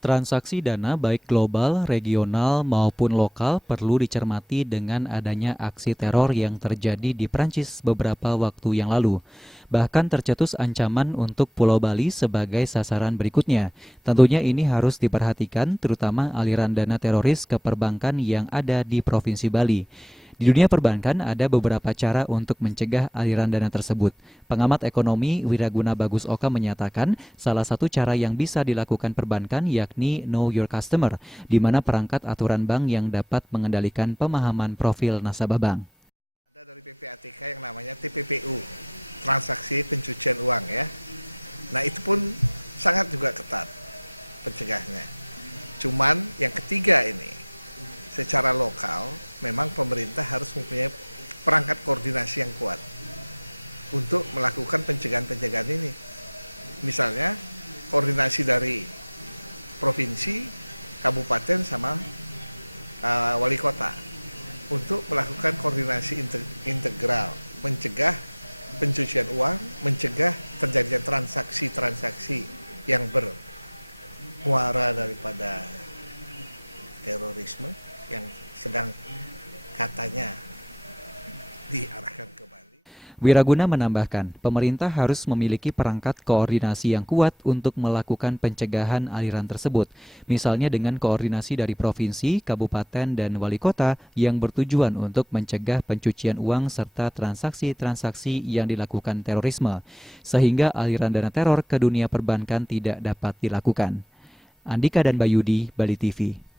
Transaksi dana baik global, regional, maupun lokal perlu dicermati dengan adanya aksi teror yang terjadi di Prancis beberapa waktu yang lalu. Bahkan tercetus ancaman untuk Pulau Bali sebagai sasaran berikutnya. Tentunya ini harus diperhatikan terutama aliran dana teroris ke perbankan yang ada di Provinsi Bali. Di dunia perbankan ada beberapa cara untuk mencegah aliran dana tersebut. Pengamat ekonomi Wiraguna Bagus Oka menyatakan salah satu cara yang bisa dilakukan perbankan yakni Know Your Customer, di mana perangkat aturan bank yang dapat mengendalikan pemahaman profil nasabah bank. Ada dari PPATK yang namanya TPPU, transaksi pencucian uang ya. Nah itu pun sangat juga ketat pencegahnya. Cuman yang ketiga ini, secara lokal memang pemerintah harus mempunyai perangkat koordinasi yang kuat untuk melakukan pencegahan-pencegahan ini. Misalnya koordinasi dari provinsi, kabupaten sama wali kota untuk melakukan koordinasi integral, mencegah pencucian uang, mencegah terjadinya transaksi-transaksi yang bermuara daripada terorisme yang sedang katanya diarahkan ke Bali. Wiraguna menambahkan, pemerintah harus memiliki perangkat koordinasi yang kuat untuk melakukan pencegahan aliran tersebut, misalnya dengan koordinasi dari provinsi, kabupaten, dan wali kota yang bertujuan untuk mencegah pencucian uang serta transaksi-transaksi yang dilakukan terorisme, sehingga aliran dana teror ke dunia perbankan tidak dapat dilakukan. Andika dan Bayudi, Bali TV.